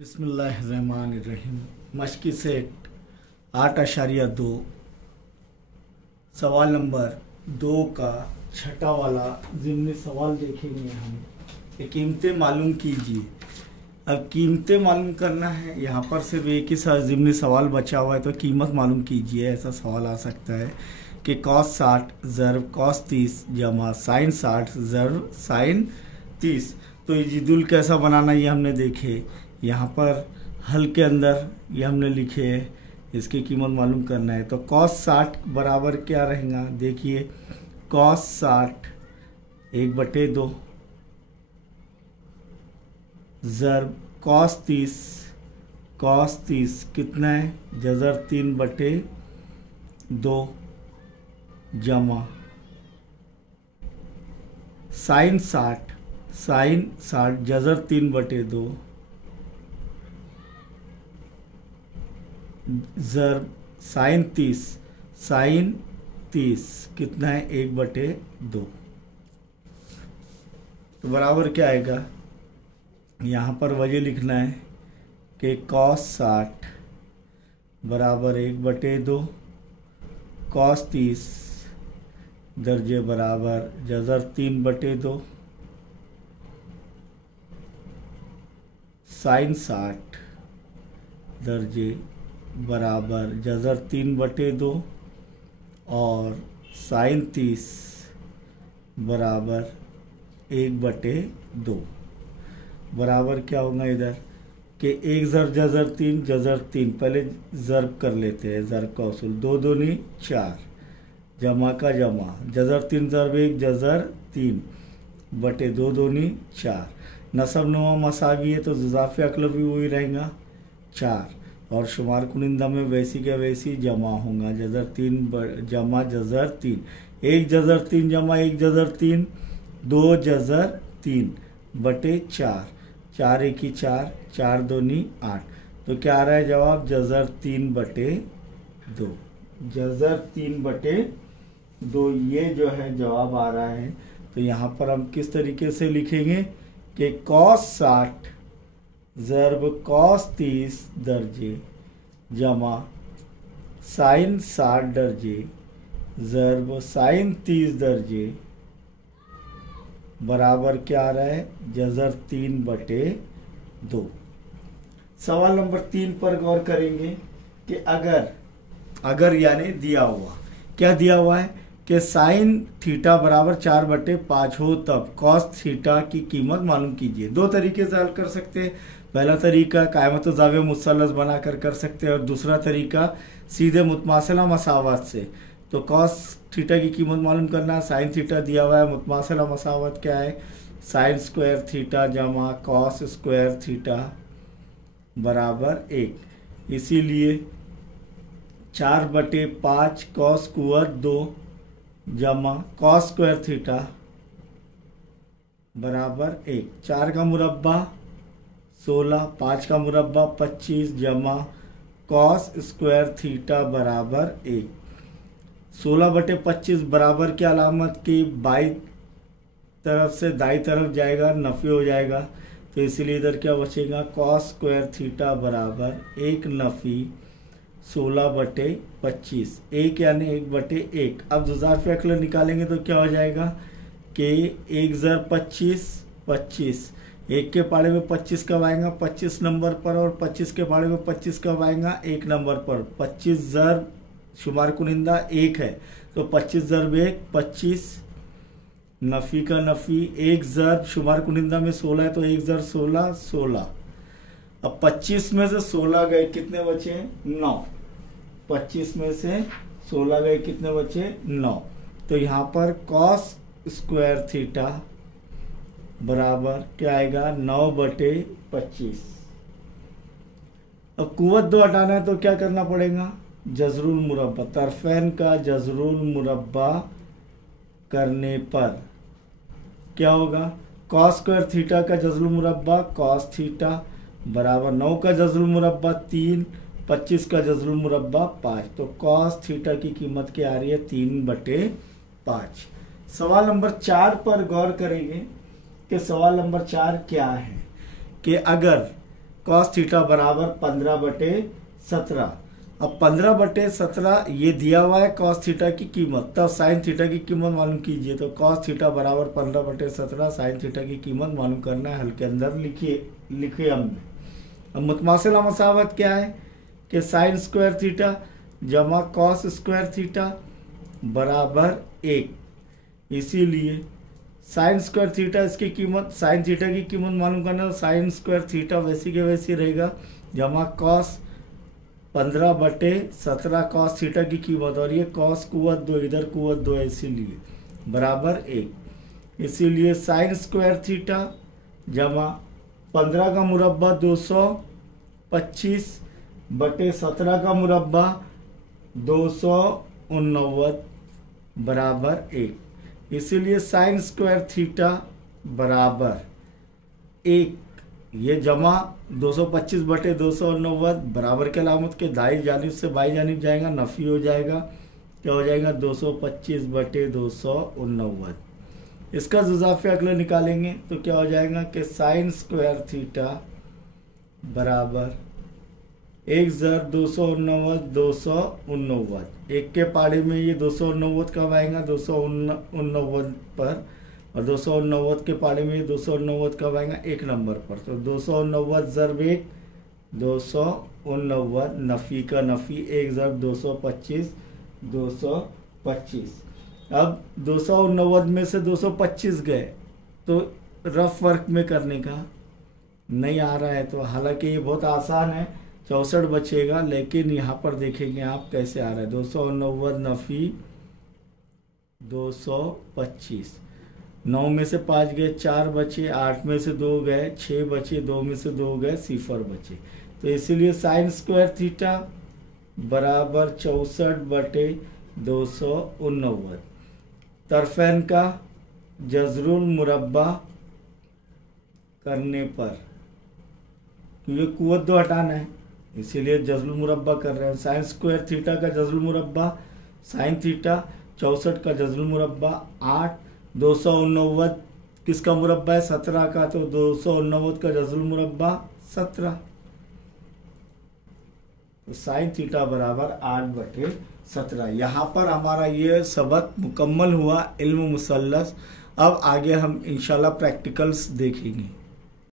बिस्मिल्लाहिर्रहमानिर्रहीम। मश्की सेट 8.2 सवाल नंबर 2 का छठा वाला ज़िम्नी सवाल देखेंगे हम। ये कीमतें मालूम कीजिए। अब कीमतें मालूम करना है। यहाँ पर सिर्फ एक ही ज़िम्नी सवाल बचा हुआ है, तो कीमत मालूम कीजिए। ऐसा सवाल आ सकता है कि कॉस 60 ज़र्ब कॉस 30 जमा साइन 60 ज़र्ब साइन 30। तो ये जिदुल कैसा बनाना ये हमने देखे। यहाँ पर हल के अंदर ये हमने लिखे है, इसकी कीमत मालूम करना है। तो कॉस 60 बराबर क्या रहेगा, देखिए कॉस 60 1/2 ज़र्ब कॉस 30 कितना है जज़र 3/2 जमा साइन 60 जज़र 3/2 ज़र्ब साइन 30 कितना है 1/2। तो बराबर क्या आएगा, यहाँ पर वजह लिखना है कि कॉस 60 बराबर 1/2 कॉस 30 दर्जे बराबर जज़र 3/2 साइन 60 दर्जे बराबर जज़र 3/2 और साइन 30 बराबर 1/2। बराबर क्या होगा इधर कि 1 ज़र जज़र 3 जज़र 3, पहले ज़र्ब कर लेते हैं, ज़र्ब का उसूल 2 दूनी 4 जमा का जमा जज़र 3 ज़र्ब 1 जज़र 3/2 दूनी 4। नसब नुमा मसावी है तो ज़ाफ़े अकलब भी वही रहेगा 4 और शुमार कुनिंदा में वैसी का वैसी जमा होगा जज़र 3 जमा जज़र 3 1 जज़र 3 जमा 1 जज़र 3 2 जज़र 3/4 4 1 4 4 दूनी 8। तो क्या आ रहा है जवाब जज़र 3/2 जज़र 3/2 ये जो है जवाब आ रहा है। तो यहाँ पर हम किस तरीके से लिखेंगे कि कॉस 60 ज़र्ब कॉस 30 दर्जे जमा साइन 60 दर्जे ज़र्ब साइन 30 दर्जे बराबर क्या आ रहा है जज़र 3/2। सवाल नंबर 3 पर गौर करेंगे कि अगर यानी दिया हुआ क्या दिया हुआ है कि साइन थीटा बराबर 4/5 हो तब कॉस थीटा की कीमत मालूम कीजिए। दो तरीके से हल कर सकते हैं। पहला तरीका कायमत ज़ाविया मुसल्लस बनाकर कर सकते हैं और दूसरा तरीका सीधे मुतमासिला मसावत से। तो कॉस थीटा की कीमत मालूम करना है। साइन थीटा दिया हुआ है, मुतमासिला मसावत क्या है साइन स्क्वायर थीटा जमा कॉस स्क्वायर थीटा बराबर 1। इसीलिए 4/5 कॉस कुवत 2 जमा कॉस स्क्वायर थीटा बराबर 1। 4 का मुरब्बा 16 5 का मुरब्बा 25 जमा कॉस स्क्वायर थीटा बराबर 1। 16/25 बराबर की अलामत की बाई तरफ से दाई तरफ जाएगा, नफ़ी हो जाएगा। तो इसलिए इधर क्या बचेगा कॉस स्क्वायर थीटा बराबर 1 नफ़ी 16/25 1 यानी 1/1। अब ज़ाफ़े अकल निकालेंगे तो क्या हो जाएगा कि 1 ज़र 25 1 के पाड़े में 25 कब आएगा 25 नंबर पर और 25 के पाड़े में 25 कब आएगा 1 नंबर पर। 25 ज़र शुमार कुनिंदा 1 है तो 25 ज़र्ब 1 25 नफ़ी का नफ़ी 1 ज़र्ब शुमार कुनिंदा में 16 है तो 1 ज़र 16। अब 25 में से 16 गए कितने बचे 9। 25 में से 16 गए कितने बचे 9। तो यहाँ पर कॉस स्क्वायर थीटा बराबर क्या आएगा 9/25। अब कुव्वत 2 हटाना है तो क्या करना पड़ेगा जज़रुल मुरब्बा तरफ़ैन का जज़रुल मुरब्बा करने पर क्या होगा कॉस स्क्वायर थीटा का जज़रुल मुरब्बा कॉस थीटा बराबर 9 का जज़रुल मुरब्बा 3 25 का जज़रुल मुरब्बा 5। तो कॉस थीटा की कीमत क्या आ रही है 3/5। सवाल नंबर 4 पर गौर करेंगे कि सवाल नंबर 4 क्या है कि अगर कॉस थीटा बराबर 15/17। अब 15/17 ये दिया हुआ है कॉस थीटा की कीमत, तब साइन थीटा की कीमत मालूम कीजिए। तो कॉस थीटा बराबर 15/17, साइन थीटा की कीमत मालूम करना है, हल के अंदर लिखिए हमने। अब मुतमासिला मसावत क्या है कि साइन स्क्वायर थीटा जमा कॉस स्क्वायर थीटा बराबर 1। इसीलिए साइन स्क्वायर थीटा इसकी कीमत, साइन थीटा की कीमत मालूम करना है, साइन स्क्वायर थीटा वैसी के वैसी रहेगा जमा कॉस 15/17 कॉस थीटा की कीमत, और ये कॉस कुवत 2, इधर कुवत 2 है, इसीलिए बराबर 1। इसीलिए साइन स्क्वायर थीटा जमा 15 का मुरब्बा 225/17 का मुरब्बा 289 बराबर 1। इसीलिए साइन स्क्वायर थीटा बराबर 1, ये जमा 225/289 बराबर के अलामत के दाई जानिब से बाई जानिब जाएगा, नफ़ी हो जाएगा, क्या हो जाएगा 225/289। इसका जुज़ाफ़े अगला निकालेंगे तो क्या हो जाएगा कि साइन स्क्वायर थीटा बराबर 1 + 289 एक के पाड़े में ये 289 कब आएगा 289 पर, और 289 के पाड़े में ये 289 कब आएगा 1 नंबर पर। तो 289 ज़रब 1 289, नफ़ी का नफ़ी, 1 ज़रब 225 225। अब 289 में से 225 गए तो रफ वर्क में करने का नहीं आ रहा है, तो हालांकि ये बहुत आसान है, 64 बचेगा, लेकिन यहाँ पर देखेंगे आप कैसे आ रहा है। 289 नफ़ी 225, 9 में से 5 गए 4 बचे, 8 में से 2 गए 6 बचे, 2 में से 2 गए 0 बचे। तो इसीलिए साइन स्क्वायर थीटा बराबर 64/289। तरफैन का जज़रुल मुरब्बा करने पर, क्योंकि कुव्वत 2 हटाना है इसीलिए जज़रुल मुरब्बा कर रहे हैं। साइन स्क्वायर थीटा का जज़रुल मुरब्बा साइन थीटा, 64 का जज़रुल मुरब्बा 8, 289 किसका मुरब्बा है 17 का, तो 289 का जज़रुल मुरब्बा 17। तो साइन थीटा बराबर 8/17। यहाँ पर हमारा ये सबक मुकम्मल हुआ इल्म मुसल्लस। अब आगे हम इंशाल्लाह प्रैक्टिकल्स देखेंगे।